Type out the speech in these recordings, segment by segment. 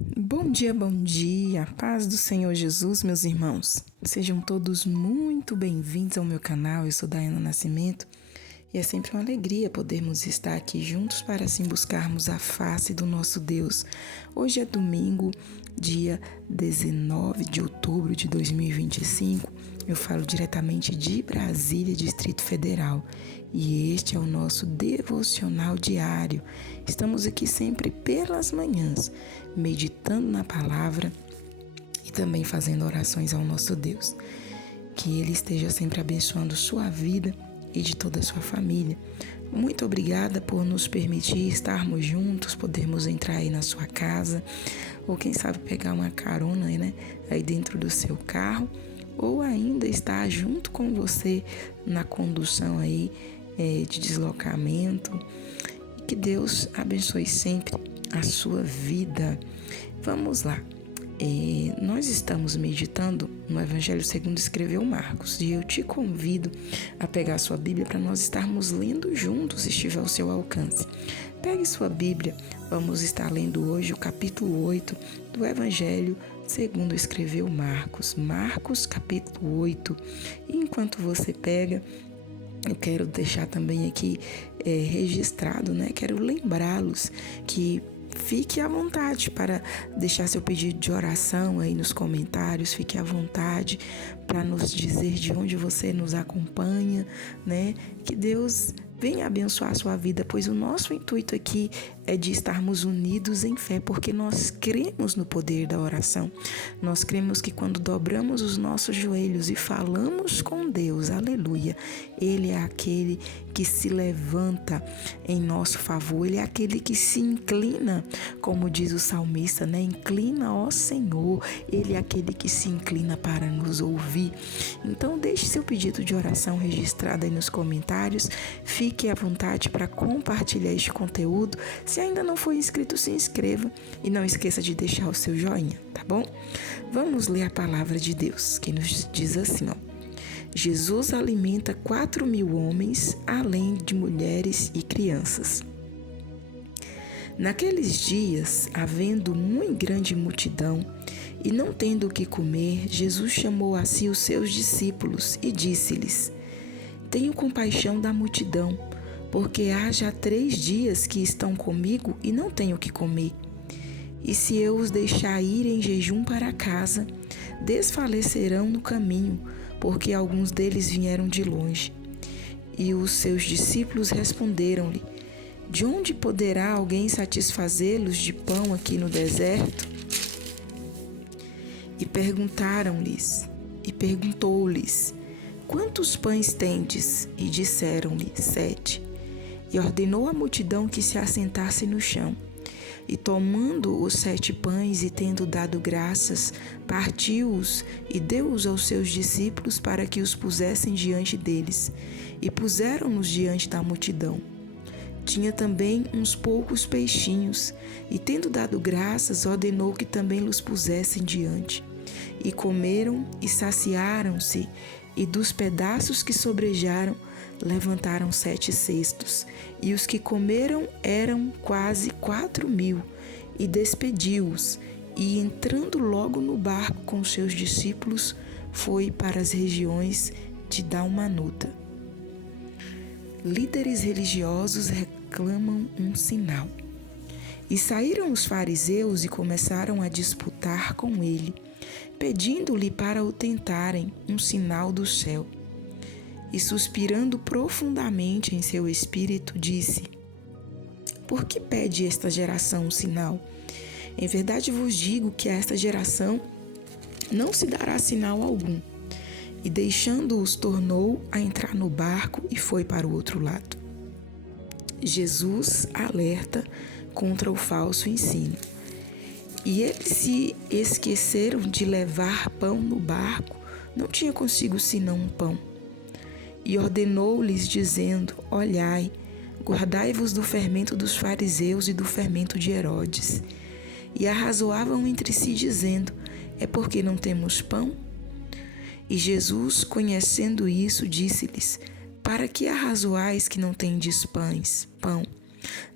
Bom dia, paz do Senhor Jesus, meus irmãos. Sejam todos muito bem-vindos ao meu canal. Eu sou Daiana Nascimento e é sempre uma alegria podermos estar aqui juntos para assim buscarmos a face do nosso Deus. Hoje é domingo, dia 19 de outubro de 2025. Eu falo diretamente de Brasília, Distrito Federal, e este é o nosso devocional diário. Estamos aqui sempre pelas manhãs, meditando na palavra e também fazendo orações ao nosso Deus. Que Ele esteja sempre abençoando sua vida e de toda a sua família. Muito obrigada por nos permitir estarmos juntos, podermos entrar aí na sua casa, ou quem sabe pegar uma carona aí dentro do seu carro, ou ainda estar junto com você na condução aí de deslocamento. Que Deus abençoe sempre a sua vida. Vamos lá. Nós estamos meditando no Evangelho segundo escreveu Marcos, e eu te convido a pegar a sua Bíblia para nós estarmos lendo juntos, se estiver ao seu alcance. Pegue sua Bíblia, vamos estar lendo hoje o capítulo 8 do Evangelho segundo escreveu Marcos. Marcos, capítulo 8. E enquanto você pega, eu quero deixar também aqui registrado, quero lembrá-los que fique à vontade para deixar seu pedido de oração aí nos comentários. Fique à vontade para nos dizer de onde você nos acompanha, Que Deus venha abençoar a sua vida, pois o nosso intuito aqui é de estarmos unidos em fé, porque nós cremos no poder da oração. Nós cremos que quando dobramos os nossos joelhos e falamos com Deus, aleluia, Ele é aquele que se levanta em nosso favor, Ele é aquele que se inclina, como diz o salmista, Inclina, ó Senhor, Ele é aquele que se inclina para nos ouvir. Então deixe seu pedido de oração registrado aí nos comentários. Fique à vontade para compartilhar este conteúdo. Se ainda não foi inscrito, se inscreva e não esqueça de deixar o seu joinha, tá bom? Vamos ler a palavra de Deus, que nos diz assim, Jesus alimenta 4.000 homens, além de mulheres e crianças. Naqueles dias, havendo muito grande multidão e não tendo o que comer, Jesus chamou a si os seus discípulos e disse-lhes: Tenho compaixão da multidão, porque há já 3 dias que estão comigo e não tenho o que comer. E se eu os deixar ir em jejum para casa, desfalecerão no caminho, porque alguns deles vieram de longe. E os seus discípulos responderam-lhe: De onde poderá alguém satisfazê-los de pão aqui no deserto? E perguntou-lhes: Quantos pães tendes? E disseram-lhe: 7. E ordenou à multidão que se assentasse no chão. E tomando os 7 pães e tendo dado graças, partiu-os e deu-os aos seus discípulos para que os pusessem diante deles. E puseram-nos diante da multidão. Tinha também uns poucos peixinhos, e tendo dado graças, ordenou que também los pusessem diante. E comeram e saciaram-se, e dos pedaços que sobrejaram, levantaram 7 cestos. E os que comeram eram quase 4.000, e despediu-os, e entrando logo no barco com seus discípulos, foi para as regiões de Dalmanuta. Líderes religiosos reclamam um sinal. E saíram os fariseus e começaram a disputar com ele, pedindo-lhe para o tentarem um sinal do céu. E suspirando profundamente em seu espírito, disse: Por que pede esta geração um sinal? Em verdade vos digo que a esta geração não se dará sinal algum. E deixando-os, tornou a entrar no barco e foi para o outro lado. Jesus alerta contra o falso ensino. E eles se esqueceram de levar pão no barco, não tinha consigo senão um pão. E ordenou-lhes, dizendo: Olhai, guardai-vos do fermento dos fariseus e do fermento de Herodes. E arrazoavam entre si, dizendo: É porque não temos pão? E Jesus, conhecendo isso, disse-lhes: Para que arrazoais que não tendes pão?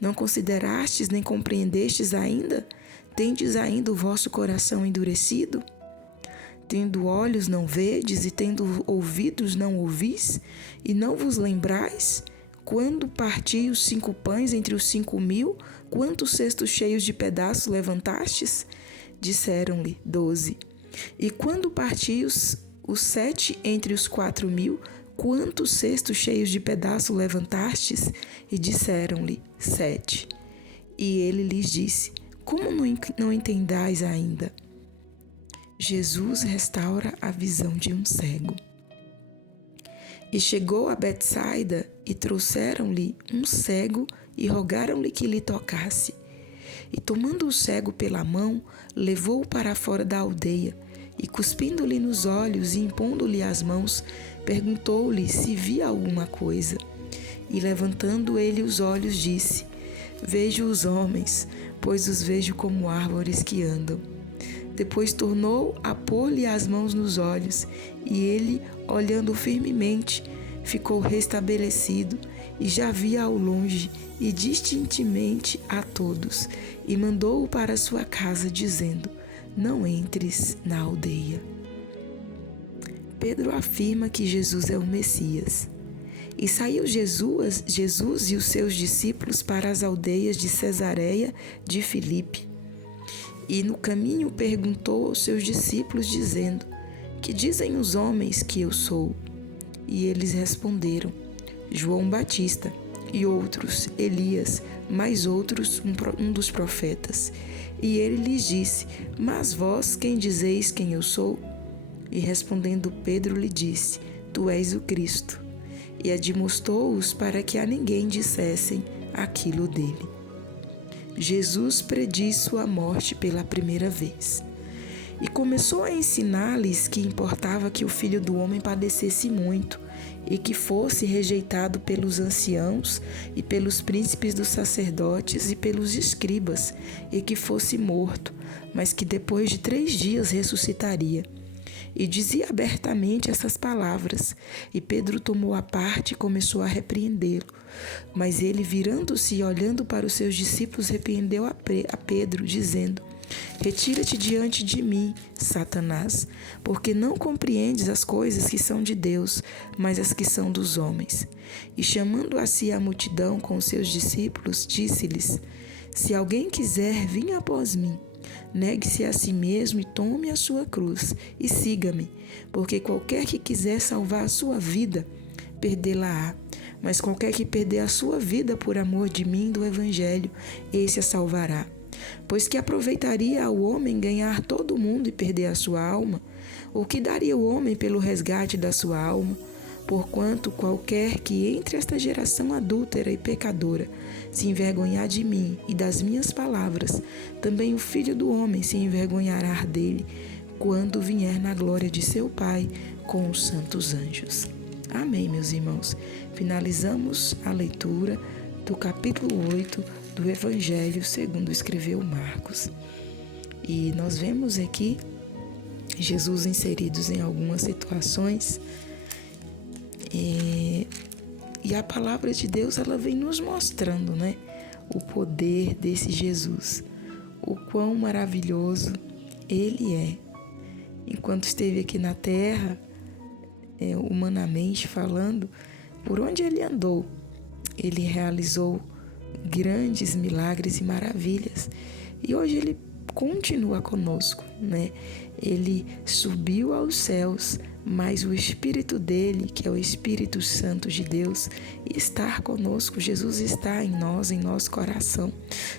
Não considerastes nem compreendestes ainda? Tendes ainda o vosso coração endurecido? Tendo olhos não vedes, e tendo ouvidos não ouvis, e não vos lembrais? Quando parti os 5 pães entre os 5.000, quantos cestos cheios de pedaços levantastes? Disseram-lhe 12. E quando parti os 7 entre os 4.000, quantos cestos cheios de pedaços levantastes? E disseram-lhe 7. E ele lhes disse: como não entendais ainda? Jesus restaura a visão de um cego. E chegou a Betsaida, e trouxeram-lhe um cego, e rogaram-lhe que lhe tocasse. E tomando o cego pela mão, levou-o para fora da aldeia, e cuspindo-lhe nos olhos e impondo-lhe as mãos, perguntou-lhe se via alguma coisa. E levantando ele os olhos, disse: vejo os homens, pois os vejo como árvores que andam. Depois tornou a pôr-lhe as mãos nos olhos, e ele, olhando firmemente, ficou restabelecido, e já via ao longe e distintivamente a todos, e mandou-o para sua casa, dizendo: não entres na aldeia. Pedro afirma que Jesus é o Messias. E saiu Jesus e os seus discípulos para as aldeias de Cesareia de Filipe. E no caminho perguntou aos seus discípulos, dizendo: que dizem os homens que eu sou? E eles responderam: João Batista, e outros Elias, mais outros um dos profetas. E ele lhes disse: mas vós quem dizeis quem eu sou? E respondendo Pedro lhe disse: tu és o Cristo. E admoestou-os para que a ninguém dissessem aquilo dele. Jesus prediz sua morte pela primeira vez. E começou a ensinar-lhes que importava que o Filho do Homem padecesse muito, e que fosse rejeitado pelos anciãos, e pelos príncipes dos sacerdotes, e pelos escribas, e que fosse morto, mas que depois de 3 dias ressuscitaria. E dizia abertamente essas palavras, e Pedro tomou a parte e começou a repreendê-lo. Mas ele, virando-se e olhando para os seus discípulos, repreendeu a Pedro, dizendo: retira-te diante de mim, Satanás, porque não compreendes as coisas que são de Deus, mas as que são dos homens. E chamando a si a multidão com os seus discípulos, disse-lhes: se alguém quiser vir após mim, negue-se a si mesmo e tome a sua cruz e siga-me, porque qualquer que quiser salvar a sua vida, perdê-la-á. Mas qualquer que perder a sua vida por amor de mim e do Evangelho, esse a salvará. Pois que aproveitaria ao homem ganhar todo o mundo e perder a sua alma? Ou que daria o homem pelo resgate da sua alma? Porquanto qualquer que entre esta geração adúltera e pecadora se envergonhar de mim e das minhas palavras, também o Filho do Homem se envergonhará dele, quando vier na glória de seu Pai com os santos anjos. Amém, meus irmãos. Finalizamos a leitura do capítulo 8 do Evangelho segundo escreveu Marcos. E nós vemos aqui Jesus inseridos em algumas situações, e a palavra de Deus, ela vem nos mostrando, né, o poder desse Jesus, o quão maravilhoso ele é. Enquanto esteve aqui na terra, humanamente falando, por onde ele andou, ele realizou grandes milagres e maravilhas. E hoje ele continua conosco, né? Ele subiu aos céus, mas o Espírito dele, que é o Espírito Santo de Deus, está conosco. Jesus está em nós, em nosso coração.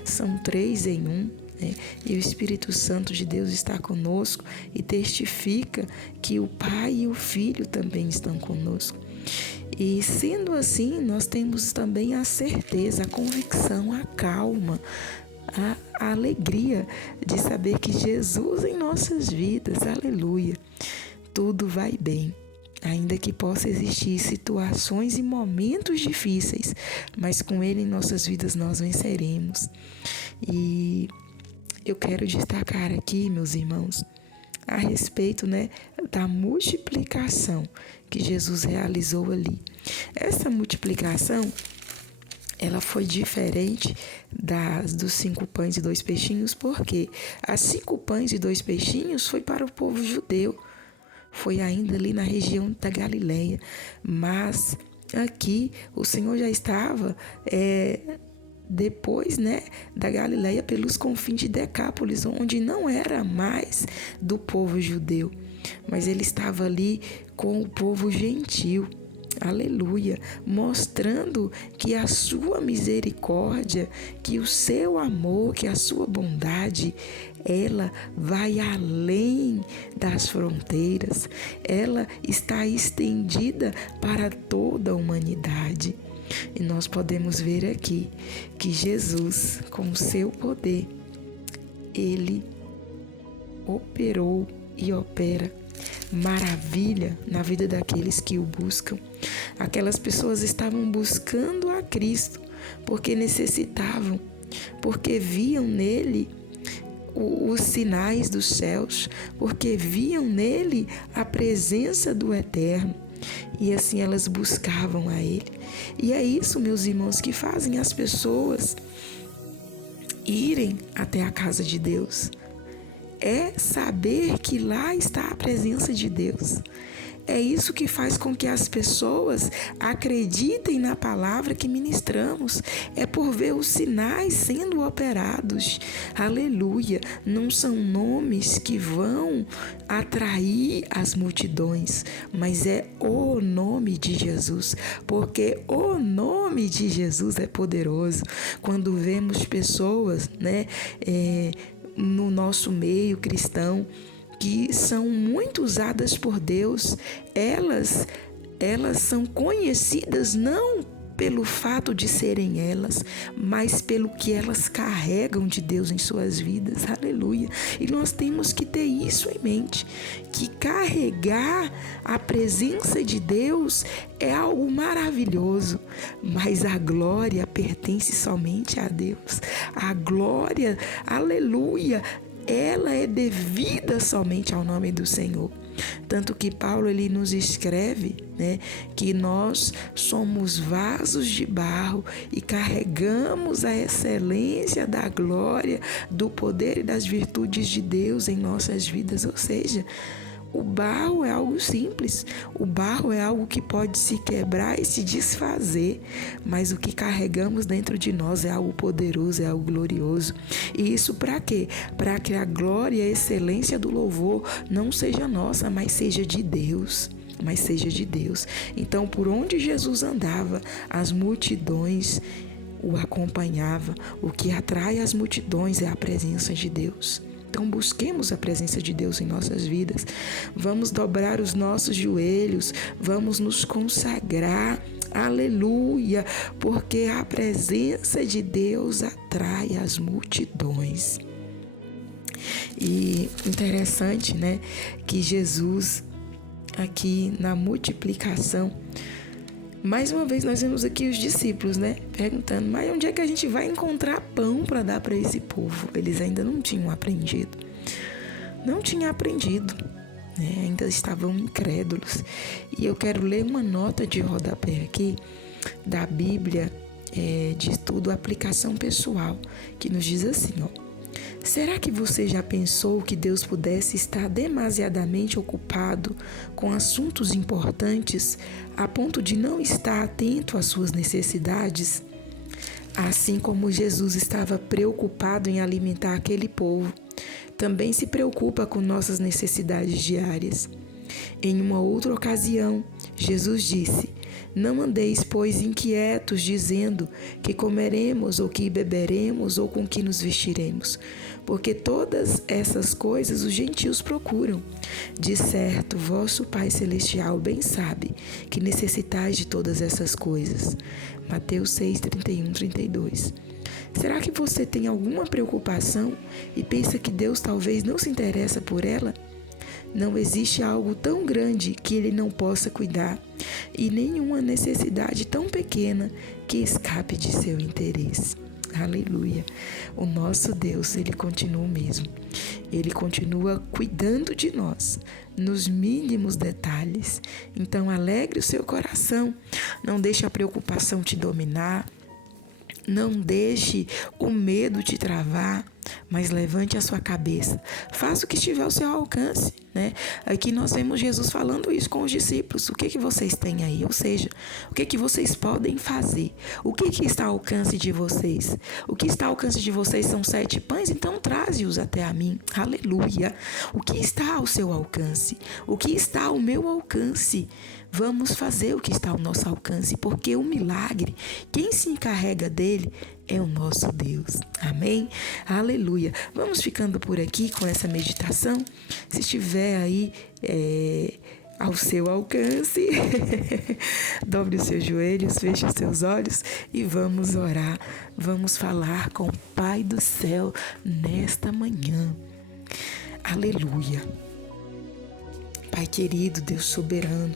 São 3 em 1, né? E o Espírito Santo de Deus está conosco e testifica que o Pai e o Filho também estão conosco. E sendo assim, nós temos também a certeza, a convicção, a calma, a alegria de saber que Jesus em nossas vidas, aleluia, tudo vai bem. Ainda que possa existir situações e momentos difíceis, mas com Ele em nossas vidas nós venceremos. E eu quero destacar aqui, meus irmãos, a respeito, né, da multiplicação que Jesus realizou ali. Essa multiplicação, ela foi diferente dos 5 pães e 2 peixinhos, porque as 5 pães e 2 peixinhos foi para o povo judeu, foi ainda ali na região da Galileia, mas aqui o Senhor já estava depois, da Galileia, pelos confins de Decápolis, onde não era mais do povo judeu, mas ele estava ali com o povo gentil. Aleluia, mostrando que a sua misericórdia, que o seu amor, que a sua bondade, ela vai além das fronteiras, ela está estendida para toda a humanidade. E nós podemos ver aqui que Jesus, com o seu poder, ele operou e opera maravilha na vida daqueles que o buscam. Aquelas pessoas estavam buscando a Cristo porque necessitavam, porque viam nele os sinais dos céus, porque viam nele a presença do Eterno. E assim elas buscavam a ele. E é isso, meus irmãos, que fazem as pessoas irem até a casa de Deus. É saber que lá está a presença de Deus. É isso que faz com que as pessoas acreditem na palavra que ministramos. É por ver os sinais sendo operados. Aleluia! Não são nomes que vão atrair as multidões, mas é o nome de Jesus, porque o nome de Jesus é poderoso. Quando vemos pessoas, no nosso meio cristão, que são muito usadas por Deus, elas são conhecidas não pelo fato de serem elas, mas pelo que elas carregam de Deus em suas vidas. Aleluia! E nós temos que ter isso em mente, que carregar a presença de Deus é algo maravilhoso, mas a glória pertence somente a Deus. A glória, aleluia, ela é devida somente ao nome do Senhor. Tanto que Paulo ele nos escreve, que nós somos vasos de barro e carregamos a excelência da glória, do poder e das virtudes de Deus em nossas vidas. Ou seja, o barro é algo simples, o barro é algo que pode se quebrar e se desfazer, mas o que carregamos dentro de nós é algo poderoso, é algo glorioso. E isso para quê? Para que a glória e a excelência do louvor não seja nossa, mas seja de Deus. Então, por onde Jesus andava, as multidões o acompanhavam. O que atrai as multidões é a presença de Deus. Então busquemos a presença de Deus em nossas vidas. Vamos dobrar os nossos joelhos, vamos nos consagrar, aleluia, porque a presença de Deus atrai as multidões. E interessante, que Jesus, aqui na multiplicação, mais uma vez nós vemos aqui os discípulos, perguntando, mas onde é que a gente vai encontrar pão para dar para esse povo? Eles ainda não tinham aprendido. Ainda estavam incrédulos. E eu quero ler uma nota de rodapé aqui da Bíblia de estudo aplicação pessoal, que nos diz assim, será que você já pensou que Deus pudesse estar demasiadamente ocupado com assuntos importantes a ponto de não estar atento às suas necessidades? Assim como Jesus estava preocupado em alimentar aquele povo, também se preocupa com nossas necessidades diárias. Em uma outra ocasião, Jesus disse: não andeis, pois, inquietos, dizendo que comeremos, ou que beberemos, ou com que nos vestiremos, porque todas essas coisas os gentios procuram. De certo, vosso Pai Celestial bem sabe que necessitais de todas essas coisas. Mateus 6, 31, 32. Será que você tem alguma preocupação e pensa que Deus talvez não se interessa por ela? Não existe algo tão grande que Ele não possa cuidar e nenhuma necessidade tão pequena que escape de seu interesse. Aleluia! O nosso Deus, Ele continua o mesmo. Ele continua cuidando de nós nos mínimos detalhes. Então, alegre o seu coração. Não deixe a preocupação te dominar. Não deixe o medo te travar, mas levante a sua cabeça. Faça o que estiver ao seu alcance, né? Aqui nós vemos Jesus falando isso com os discípulos. O que vocês têm aí? Ou seja, o que vocês podem fazer? O que está ao alcance de vocês? O que está ao alcance de vocês são 7 pães, então traze-os até a mim. Aleluia! O que está ao seu alcance? O que está ao meu alcance? Vamos fazer o que está ao nosso alcance, porque o milagre, quem se encarrega dele é o nosso Deus. Amém? Aleluia. Vamos ficando por aqui com essa meditação. Se estiver aí ao seu alcance, dobre os seus joelhos, feche os seus olhos e vamos orar. Vamos falar com o Pai do céu nesta manhã. Aleluia. Pai querido, Deus soberano,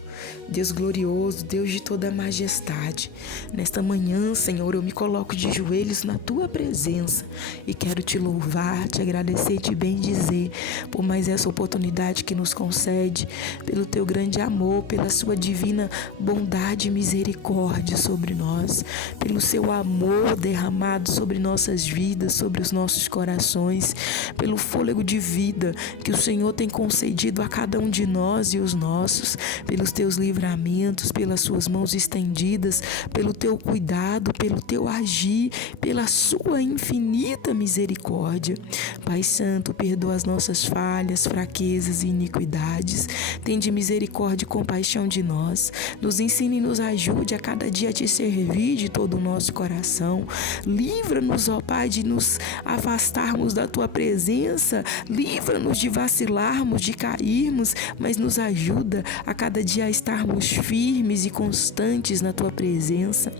Deus glorioso, Deus de toda majestade. Nesta manhã, Senhor, eu me coloco de joelhos na Tua presença e quero Te louvar, Te agradecer e Te bendizer por mais essa oportunidade que nos concede, pelo Teu grande amor, pela Sua divina bondade e misericórdia sobre nós, pelo Seu amor derramado sobre nossas vidas, sobre os nossos corações, pelo fôlego de vida que o Senhor tem concedido a cada um de nós e os nossos, pelos Teus livramentos, pelas Suas mãos estendidas, pelo Teu cuidado, pelo Teu agir, pela Sua infinita misericórdia. Pai Santo, perdoa as nossas falhas, fraquezas e iniquidades. Tende misericórdia e compaixão de nós. Nos ensine e nos ajude a cada dia a Te servir de todo o nosso coração. Livra-nos, ó Pai, de nos afastarmos da Tua presença. Livra-nos de vacilarmos, de cairmos, mas nos ajuda a cada dia a estarmos firmes e constantes na Tua presença.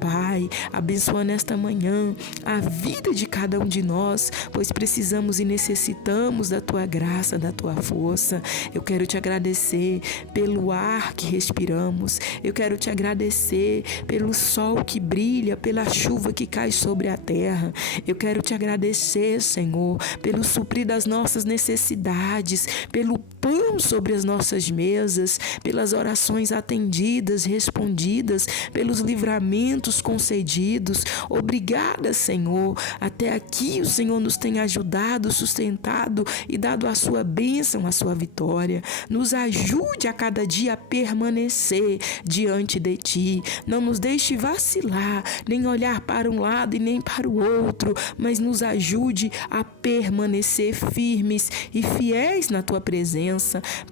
Pai, abençoa nesta manhã a vida de cada um de nós, pois precisamos e necessitamos da Tua graça, da Tua força. Eu quero Te agradecer pelo ar que respiramos. Eu quero Te agradecer pelo sol que brilha, pela chuva que cai sobre a terra. Eu quero Te agradecer, Senhor, pelo suprir das nossas necessidades, pelo pão sobre as nossas mesas, pelas orações atendidas, respondidas, pelos livramentos concedidos. Obrigada, Senhor. Até aqui o Senhor nos tem ajudado, sustentado e dado a Sua bênção, a Sua vitória. Nos ajude a cada dia a permanecer diante de Ti. Não nos deixe vacilar, nem olhar para um lado e nem para o outro, mas nos ajude a permanecer firmes e fiéis na Tua presença.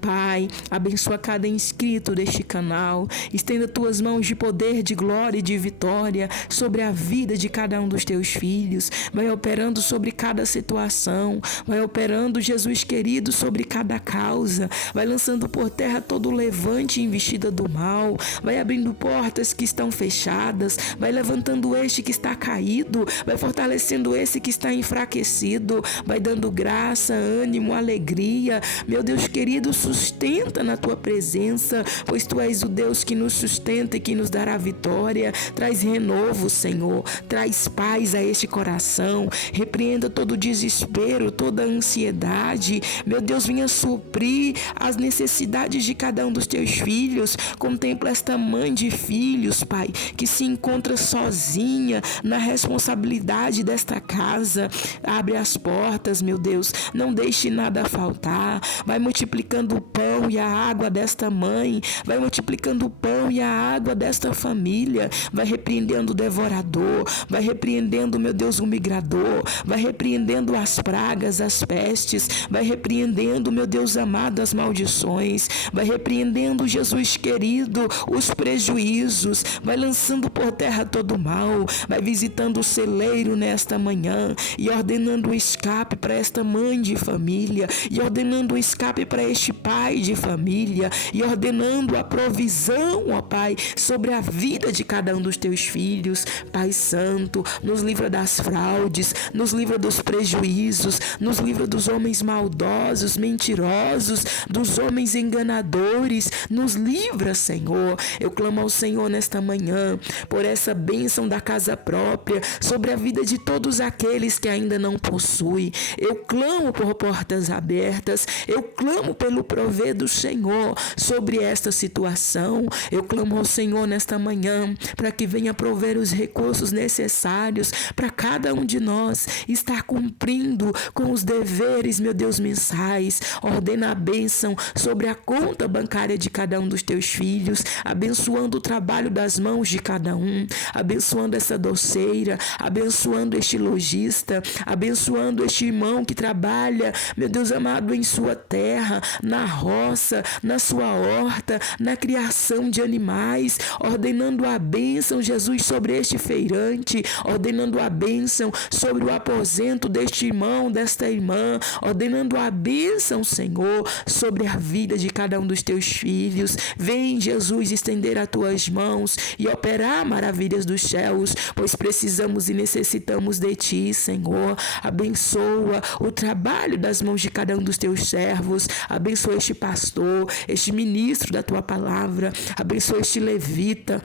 Pai, abençoa cada inscrito deste canal. Estenda Tuas mãos de poder, de glória e de vitória sobre a vida de cada um dos Teus filhos. Vai operando sobre cada situação. Vai operando, Jesus querido, sobre cada causa. Vai lançando por terra todo o levante e investida do mal. Vai abrindo portas que estão fechadas. Vai levantando este que está caído. Vai fortalecendo esse que está enfraquecido. Vai dando graça, ânimo, alegria. Meu Deus querido, sustenta na Tua presença, pois Tu és o Deus que nos sustenta e que nos dará vitória. Traz renovo, Senhor. Traz paz a este coração. Repreenda todo o desespero, toda a ansiedade. Meu Deus, venha suprir as necessidades de cada um dos Teus filhos. Contempla esta mãe de filhos, Pai, que se encontra sozinha na responsabilidade desta casa. Abre as portas, meu Deus. Não deixe nada faltar. Vai multiplicando o pão e a água desta mãe. Vai multiplicando o pão e a água desta família. Vai repreendendo o devorador. Vai repreendendo, meu Deus, o migrador. Vai repreendendo as pragas, as pestes. Vai repreendendo, meu Deus amado, as maldições. Vai repreendendo, Jesus querido, os prejuízos. Vai lançando por terra todo o mal. Vai visitando o celeiro nesta manhã e ordenando o escape para esta mãe de família. E ordenando o escape para este pai de família e ordenando a provisão, ó Pai, sobre a vida de cada um dos Teus filhos. Pai Santo, nos livra das fraudes, nos livra dos prejuízos, nos livra dos homens maldosos, mentirosos, dos homens enganadores. Nos livra, Senhor. Eu clamo ao Senhor nesta manhã por essa bênção da casa própria sobre a vida de todos aqueles que ainda não possuem. Eu clamo por portas abertas. Eu clamo clamo pelo prover do Senhor sobre esta situação. Eu clamo ao Senhor nesta manhã para que venha prover os recursos necessários para cada um de nós estar cumprindo com os deveres, meu Deus, mensais. Ordena a bênção sobre a conta bancária de cada um dos teus filhos, abençoando o trabalho das mãos de cada um, abençoando essa doceira, abençoando este lojista, abençoando este irmão que trabalha, meu Deus amado, em sua terra, na roça, na sua horta, na criação de animais, ordenando a bênção, Jesus, sobre este feirante, ordenando a bênção sobre o aposento deste irmão, desta irmã, ordenando a bênção, Senhor, sobre a vida de cada um dos teus filhos. Vem, Jesus, estender as tuas mãos e operar maravilhas dos céus, pois precisamos e necessitamos de ti, Senhor. Abençoa o trabalho das mãos de cada um dos teus servos, abençoa este pastor, este ministro da tua palavra, abençoa este levita.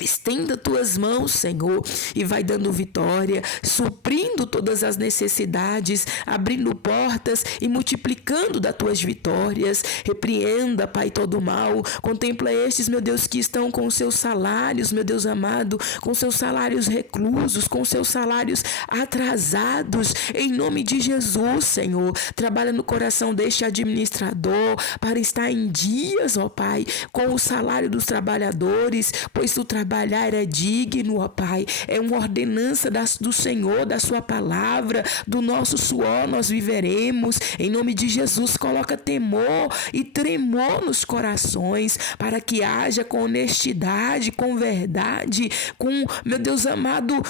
Estenda tuas mãos, Senhor, e vai dando vitória, suprindo todas as necessidades, abrindo portas e multiplicando das tuas vitórias. Repreenda, Pai, todo o mal. Contempla estes, meu Deus, que estão com seus salários, meu Deus amado, com seus salários reclusos, com seus salários atrasados. Em nome de Jesus, Senhor, trabalha no coração deste administrador para estar em dias, ó Pai, com o salário dos trabalhadores, pois tu trabalhar é digno, ó Pai, é uma ordenança do Senhor, da sua palavra, do nosso suor nós viveremos. Em nome de Jesus, coloca temor e tremor nos corações, para que haja com honestidade, com verdade, com, meu Deus amado,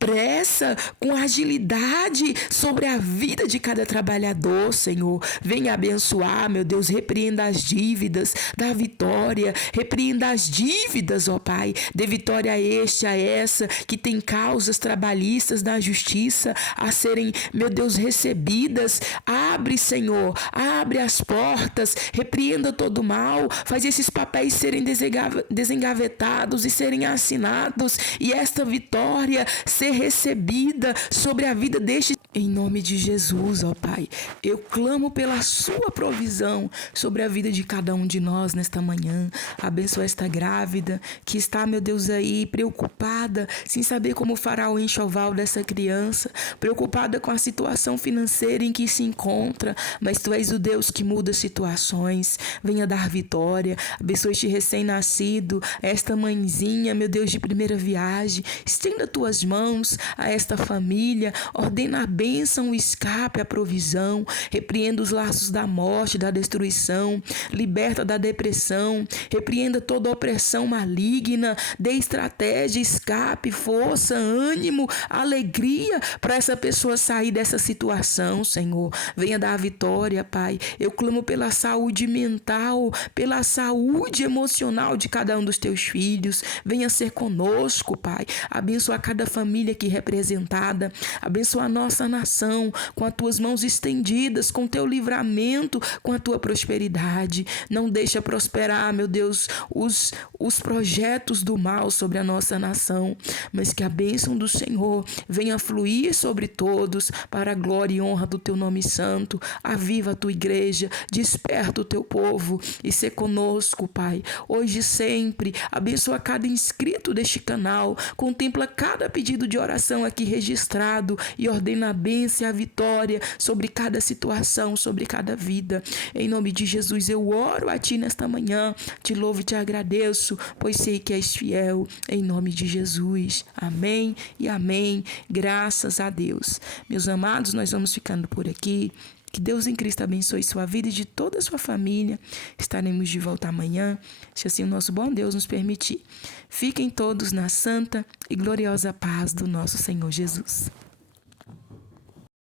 pressa, com agilidade sobre a vida de cada trabalhador, Senhor. Venha abençoar, meu Deus, repreenda as dívidas, dá vitória, repreenda as dívidas, ó Pai, dê vitória a este, a essa, que tem causas trabalhistas na justiça a serem, meu Deus, recebidas. Abre, Senhor, abre as portas, repreenda todo o mal, faz esses papéis serem desengavetados e serem assinados, e esta vitória ser recebida sobre a vida deste. Em nome de Jesus, ó Pai, eu clamo pela sua provisão sobre a vida de cada um de nós nesta manhã. Abençoa esta grávida que está, meu Deus, aí preocupada, sem saber como fará o enxoval dessa criança, preocupada com a situação financeira em que se encontra, mas tu és o Deus que muda situações. Venha dar vitória. Abençoa este recém-nascido, esta mãezinha, meu Deus, de primeira viagem. Estenda tuas mãos a esta família, ordena a bênção, o escape, a provisão, repreenda os laços da morte, da destruição, liberta da depressão, repreenda toda opressão maligna, dê estratégia, escape, força, ânimo, alegria para essa pessoa sair dessa situação, Senhor. Venha dar a vitória, Pai. Eu clamo pela saúde mental, pela saúde emocional de cada um dos teus filhos. Venha ser conosco, Pai. Abençoa cada família aqui representada, abençoa a nossa nação com as tuas mãos estendidas, com teu livramento, com a tua prosperidade. Não deixa prosperar, meu Deus, os projetos do mal sobre a nossa nação, mas que a bênção do Senhor venha fluir sobre todos para a glória e honra do teu nome santo. Aviva a tua igreja, desperta o teu povo e ser conosco, Pai, hoje e sempre. Abençoa cada inscrito deste canal, contempla cada pedido de oração aqui registrado e ordena a bênção e a vitória sobre cada situação, sobre cada vida. Em nome de Jesus eu oro a ti nesta manhã, te louvo e te agradeço, pois sei que és fiel. Em nome de Jesus, amém e amém. Graças a Deus. Meus amados, nós vamos ficando por aqui. Que Deus em Cristo abençoe sua vida e de toda a sua família. Estaremos de volta amanhã, se assim o nosso bom Deus nos permitir. Fiquem todos na santa e gloriosa paz do nosso Senhor Jesus.